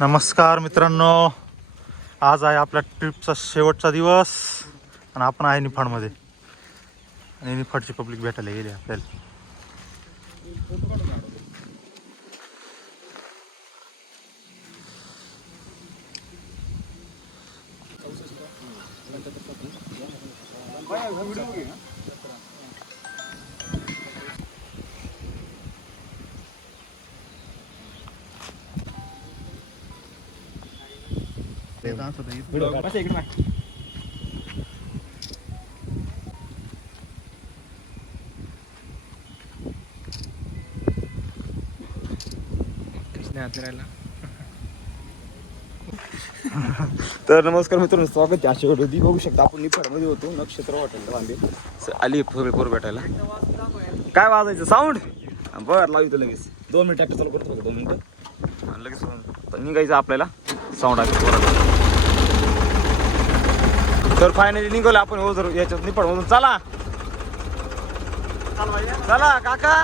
नमस्कार मित्रांनो आज आहे आपल्या ट्रिपचा शेवटचा दिवस आणि आपण आहे निफाडमध्ये. आणि निफाडची पब्लिक भेटायला गेली आपल्याला. तर नमस्कार मित्रांनो स्वागत आहे अशी होती बघू शकता आपण निफाडमध्ये होतो नक्षत्र हॉटेलला बांधे स- आली पोर भेटायला. काय वाजायचं? साऊंड बरं लावी लगेच. दोन मिनिट ट्रॅक्टर चालू करतो दोन मिनिटं. आणि लगेच निघायचं आपल्याला. साऊंड आहे पोराला तर फायनली निघालो आपण हो जर याच्यात निफाडमधून हो चला. चला काका.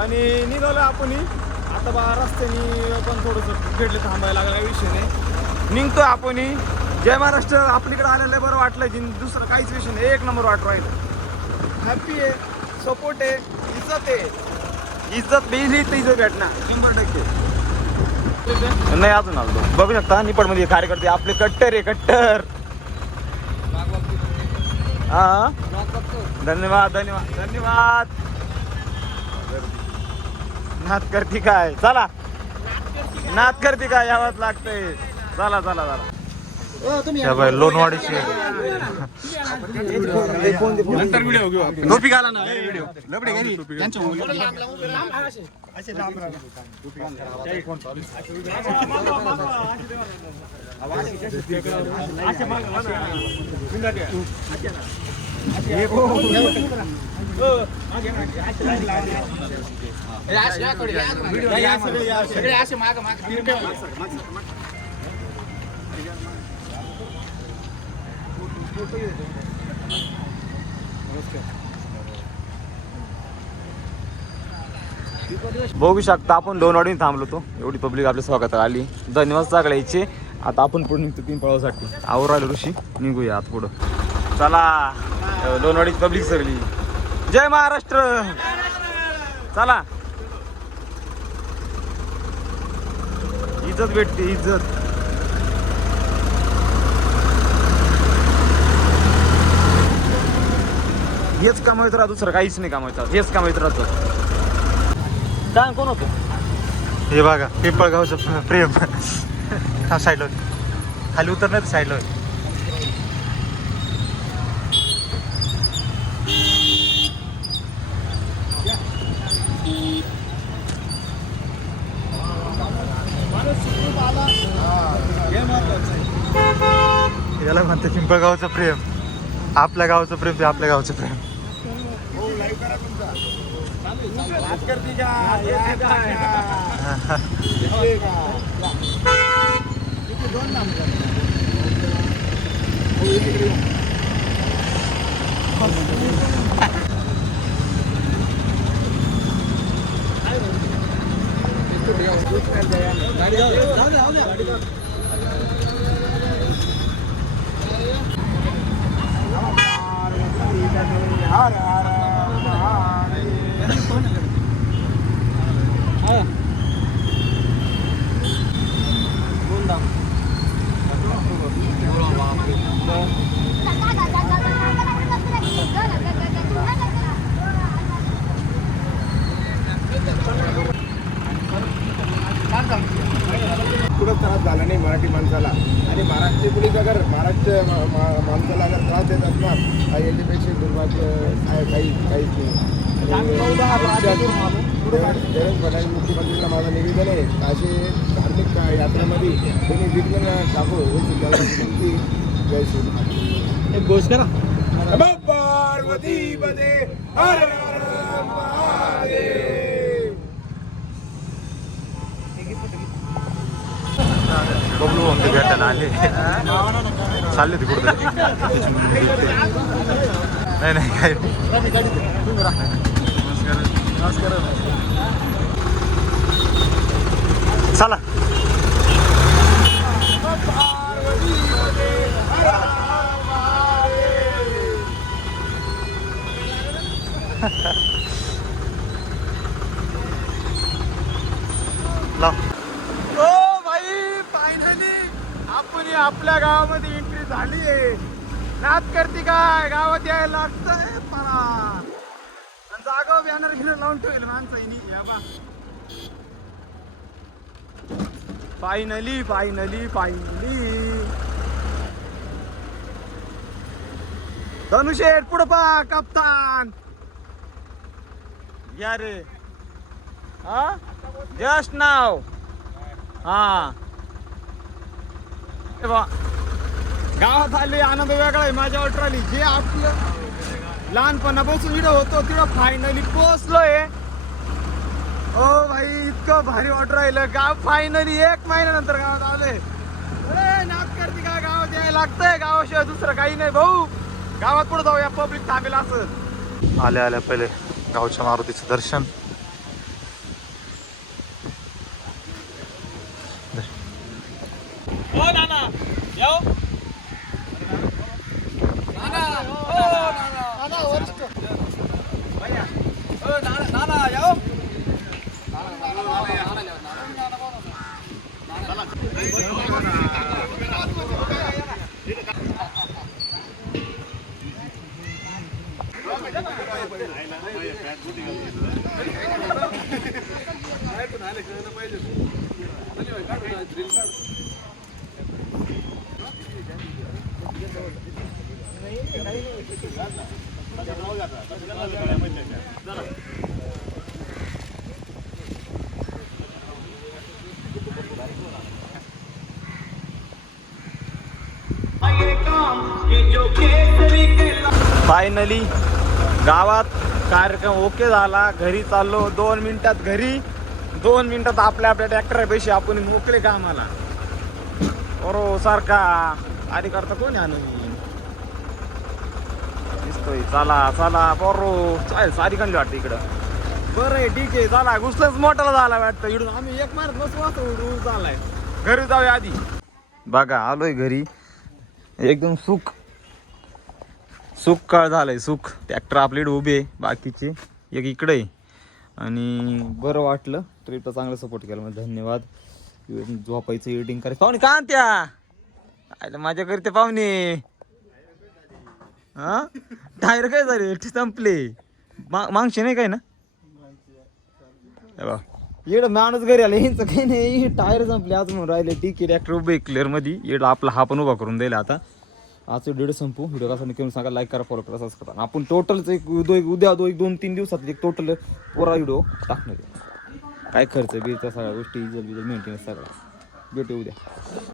आणि निघालो आपण आता बा रस्त्याने पण थोडंसं भेटले थांबायला लागला विषय नाही. निघतो आपण जय महाराष्ट्र आपल्याकडे आलेलं आहे बरं वाटलं दुसरं काहीच विषय नाही. एक नंबर वाट राहिलं. हॅपी आहे सपोर्ट आहे इज्जत आहे. इज्जत बेली तर इज्जत भेटणार शंभर टक्के. नाही अजून आलो. बघू शकता निपटमध्ये कार्यकर्ते आपले कट्टर आहे कट्टर. हा? धन्यवाद धन्यवाद धन्यवाद. नात करती काय? चला. नात करती काय? यावंच लागतंय. चला चला चला. त्या बाई लोणवाडीची टोपी घाला ना व्हिडिओ लपडे घरी बघू शकता आपण दोन वाढून थांबलो तो एवढी पब्लिक आपल्या स्वागत आली. धन्यवाद सगळ्याचे. आता आपण पुढे निघतो तीन पळासाठी आवर आलो ऋषी. निघूया आता पुढं. चला. दोन वाडीची पब्लिक सगळी. जय महाराष्ट्र. चला. इज्जत भेटते इज्जत. हेच कामावत राहा दुसरं काहीच नाही कामायचं हेच कामावत राहतं. काय कोण होतं? हे बघा पिंपळगावचं प्रेम. हा साईडला खाली उतरणार साईडला याला म्हणते पिंपळगावचं प्रेम. आपल्या गावचं प्रेम ते आपल्या गावचं प्रेम। कुठं माणसाला अगर त्रास देत असणार हा याच्यापेक्षा दुर्भाग्य काय काही काहीच नाही आणि देवेंद्र फडणवीस मुख्यमंत्र्यांना माझं निवेदन आहे असे धार्मिक का- यात्रेमध्ये कोणी विघ्न न टाकू हे सुद्धा विनंती जय श्री नमः पार्वती पदे हर हर महादेव बबलू म्हणते भेटायला आले. चालले ते कुठं नाही नाही काय नमस्कार चला. लाव ओ भाई फायनली आपण ही आपल्या गावामध्ये एंट्री झाली आहे नाच करते काय? गावात यायला लागतंय मला. जागा बॅनर घेऊन लावून ठेवेल माणसाईनी या बा. फायनली फायनली फायनली धनुषेठ पुढं पा कप्तान. या रे. हा? जस्ट नाव. हा. बा. गावात आले आनंद वेगळा आहे. माझ्या ऑल्ट्राली जे आपलं लहानपणापासून इडं होतो तिथं फायनली पोहोचलोय. ओ भाई इतकं भारी वाटर राहिलं. गाव फायनली एक महिन्यानंतर गावात आले. अरे नाच करते काय गावात यायला लागतंय. गावाशिवाय दुसरं काही नाही भाऊ. गावात पुढे जाऊया पब्लिक थांबेल असं. आल्या आल्या पहिले गावच्या मारुतीचं दर्शन. फायनली गावात कार्यक्रम ओके झाला. घरी चाललो. दोन मिनिटात घरी. दोन मिनिटात आपल्या आपल्या ट्रॅक्टर पैसे आपण मोकळे कामाला बरो सारखा. आधी करता कोणी आणून दिसतोय. चला चला बरो चालेल सारी काढली वाटतं इकडं. बरं आहे ठीक आहे. चला घुसलंच मोठाला झाला वाटतं. इडून आम्ही एक मारत बसू असतो उडू झालाय घरी जाऊया आधी. बघा आलोय घरी. एकदम सुख. सुख काळ झालंय सुख. ट्रॅक्टर आपल्याकडे उभे आहे बाकीचे एक इकडे आहे. आणि बरं वाटलं. ट्रिपला चांगला सपोर्ट केला. म्हणजे धन्यवाद. झोपायचं एडिटिंग करायचं. पाहुणे का त्या माझ्या घरी ते पाहुणे. हा? टायर काय झाले? संपले. मा नाही काय ना? हे बघ. येड माणूस घरी आले. यांचं काही नाही. टायर संपले. आज म्हणून राहिले. ठीक आहे ट्रॅक्टर उभे क्लिअरमध्ये येड आपला हा पण उभा करून दिला आता. आजचं व्हिडिओ संपू. व्हिडिओ कसा करून सांगा लाईक करा फॉलो करा सबस्क्राईब करा. आपण टोटलच एक उद्या उद्या दो एक दोन तीन दिवसात एक टोटल पुरा व्हिडिओ टाकणार काय खर्च बी त्या सगळ्या गोष्टी इजल बिजल मेंटेनन्स सगळा. भेटू उद्या.